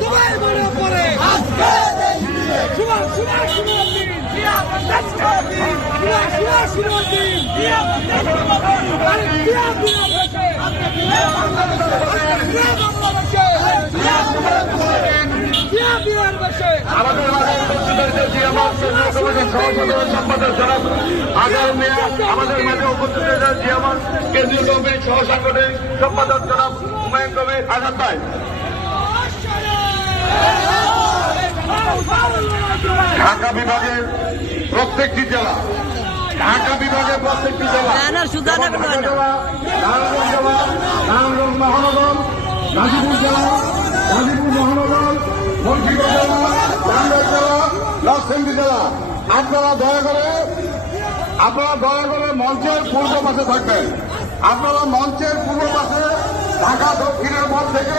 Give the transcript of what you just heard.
Dubai মনে পড়ে আমাদের মাঝে উপস্থিত হয়েছে জিয়ামাত কেন্দ্রীয় কমিটির সহসাধারণ সম্পাদক জনাব আজহার মিয়া। আমাদের মাঝে উপস্থিত হয়েছে জিয়ামাত কেন্দ্রীয় কমিটির সহসাংগঠনিক সম্পাদক জনাব হুমায়ুন কবির আজাদ ভাই। ঢাকা বিভাগের প্রত্যেকটি জেলা নারায়ণগঞ্জ জেলা, নারায়ণগঞ্জ মহানগর, গাজীপুর জেলা, গাজীপুর মহানগর, মুন্সিগঞ্জ জেলা, টাঙ্গাইল জেলা, নরসিংদী জেলা। আপনারা দয়া করে মঞ্চের পূর্ব পাশে থাকবেন। আপনারা মঞ্চের পূর্ব পাশে ঢাকা দক্ষিণের মঞ্চ থেকে